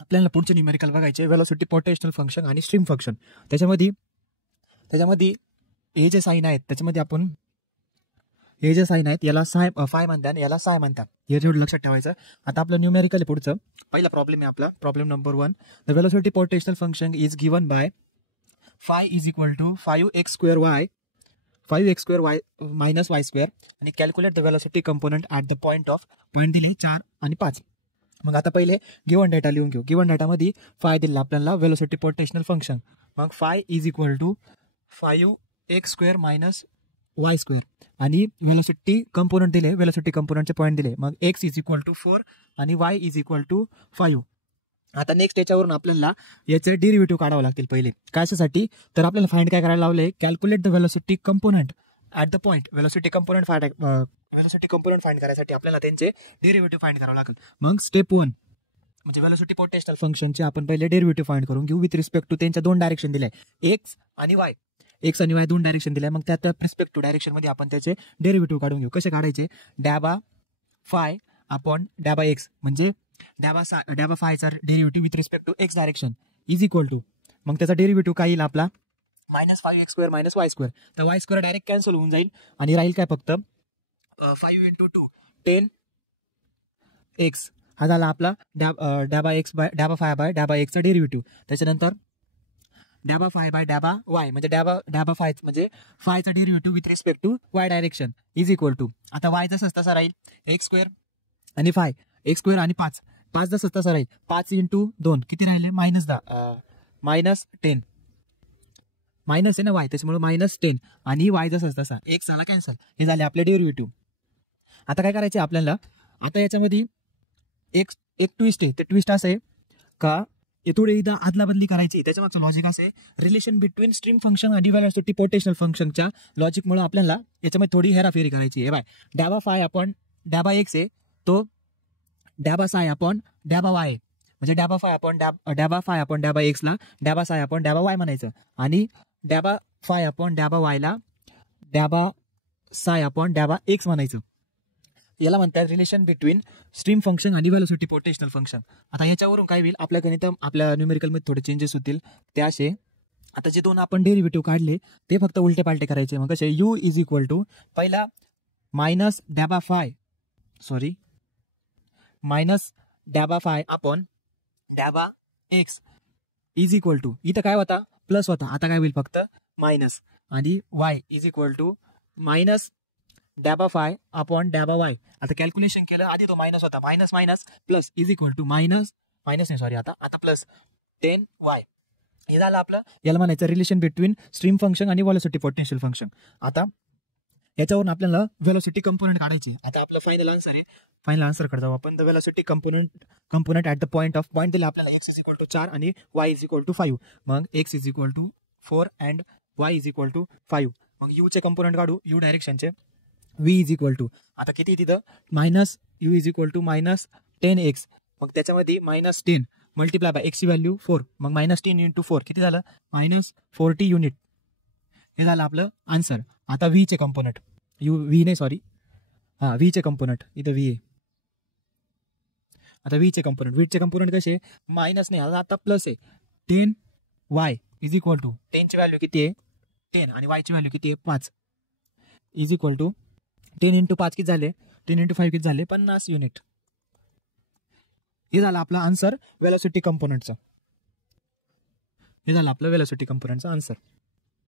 आपल्याला पुढचे न्यूमेरिकल बघायचे वेलोसिटी पोटेन्शियल फंक्शन आणि स्ट्रीम फंक्शन. त्याच्यामध्ये हे जे साईन आहेत त्याच्यामध्ये आपण हे जे साईन आहेत याला फाय म्हणतात, याला साय म्हणतात, हे जेवढं लक्षात ठेवायचं. आता आपलं न्यूमेरिकल आहे पुढचं. पहिला प्रॉब्लेम आहे आपला, problem number 1. The velocity potential function is given by phi is equal to 5x² y minus y² आणि calculate the velocity component at the point दिले 4 आणि 5. मग आता पहिले गिवन डाटा लिहून घेऊ. गिवन डाटामध्ये फाय दिला आपल्याला वेलोसिटी पोटेन्शियल फंक्शन. मग phi is equal to 5x² minus y² आणि वेलोसिटी कंपोनेंट दिले, वेलोसिटी कंपोनेंटचे पॉईंट दिले. मग x इज इक्वल टू 4 आणि y इज इक्वल टू 5. आता नेक्स्ट याच्यावरून आपल्याला याचे डेरिव्हेटिव्ह काढावं लागतील पहिले. कशासाठी तर आपल्याला फाइंड काय करायला लावले, calculate the velocity component at the point. Velocity component find करायसाठी आपल्याला त्यांचे डेरिव्हेटिव्ह फाइंड करावं लागेल. मग स्टेप 1 म्हणजे वेलोसिटी पोटेन्शियल फंक्शनचे आपण पहिले डेरिव्हेटिव्ह फाइंड करून घेऊ विथ रिस्पेक्ट टू त्यांच्या 2 डायरेक्शन दिले, एक्स आणि वाय. एक्स आणि वाय 2 डायरेक्शन दिले. मग त्या रिस्पेक्टिव्ह डायरेक्शन मध्ये आपण त्याचे डेरिव्हेटिव्ह काढून घेऊ. कसे काढायचे, डॅबा फाय अपॉन डॅबा एक्स म्हणजे डॅबा फायचा derivative with respect to x direction is equal to, मग त्याचा डेरिव्हेटिव्ह काय येईल आपला -5x² - y². तर y² डायरेक्ट कॅन्सल होऊन जाईल आणि राहील काय फक्त 5 × 2 10x. हा झाला आपला डॅबा फाय बाय डॅबा एक्सचा डेरिव्हेटिव्ह. त्याच्यानंतर डॅबा फाय बाय डॅबा वाय म्हणजे डॅबा फाय म्हणजे फायचा derivative with respect to y direction is equal to, आता वाय जसं तसा राहील x² आणि फाय x² आणि 5 जसं तसा राहील. 5 × 2 किती राहिले -10 मायनस आहे ना वाय, त्याच्यामुळे -10 आणि वाय जसं तसा एक्स झाला कॅन्सल. हे झाले आपले डेरिव्हेटिव्ह. आता काय करायचे आपल्याला, आता याच्यामध्ये एक ट्विस्ट आहे. ते ट्विस्ट असं आहे का थोडी एकदा आदला बदली करायची. त्याच्यामागचं लॉजिक असं आहे, रिलेशन बिटवीन स्ट्रीम फंक्शन आणि वेलोसिटी पोटेन्शियल फंक्शनच्या लॉजिकमुळे आपल्याला याच्यामध्ये थोडी हेराफेरी करायची. हे बाय डॅबा फाय अपॉन डॅबा एक्स आहे तो डॅबा साय अपॉन डॅबा वाय म्हणजे डॅबा फाय अपॉन डॅबा एक्सला डॅबा साय अपॉन डॅबा वाय म्हणायचं आणि डॅबा फाय अपॉन डॅबा वायला डॅबा साय अपॉन डॅबा एक्स म्हणायचं. याला म्हणतात रिलेशन बिटवीन स्ट्रीम फंक्शन आणि वेलोसिटी पोटेन्शियल फंक्शन. आता याच्यावरून काय होईल, आपल्या गणित आपल्या न्यूमेरिकलमध्ये थोडे चेंजेस होतील. ते असे, आता जे 2 आपण डेरिव्हेटिव्ह काढले ते फक्त उलटे पालटे करायचे. मग कसे, u इज इक्वल टू पहिला मायनस डॅबा फाय अपॉन डॅबा एक्स इज इक्वल टू, इथं काय होता प्लस होता, आता काय होईल फक्त मायनस, आणि y is equal to minus डॅबा फाय अपॉन डॅबा वाय. आता कॅल्क्युलेशन केलं, आधी तो मायनस होता, minus plus is equal to आता प्लस 10y. हे झालं आपलं, याला म्हणायचं रिलेशन बिटवीन स्ट्रीम फंक्शन आणि वेलोसिटी पोटेन्शियल फंक्शन. आता याच्यावरून आपल्याला वेलोसिटी कंपोनेंट काढायची. आता आपलं फायनल आन्सर कडे जाऊ आपण. The velocity component at the point दिला आपल्याला x इज इक्वल टू 4 आणि y इज इक्वल टू 5. मग x is equal to 4 and y is equal to 5. मग u चे कंपोनेंट काढू, u डायरेक्शनचे. v इज इक्वल टू आता किती तिथं -u is equal to -10x. मग त्याच्यामध्ये -10 मल्टिप्लाय बाय x ची व्हॅल्यू 4. मग -10 × 4 किती झालं -40 युनिट. हे झालं आपलं आन्सर. आता v चे कंपोनेंट v चे कंपोनेंट इथं v आहे. आता v चे कंपोनेंट कसे, मायनस नाही आता प्लस आहे. 10y इज इक्वल टू 10 ची व्हॅल्यू किती आहे 10 आणि y ची व्हॅल्यू किती आहे 5 इज इक्वल टू 10 × 5 किती झाले 10 × 5 किती झाले 50 युनिट. हे झालं आपला आन्सर वेलोसिटी कंपोनेंटचा. आन्सर.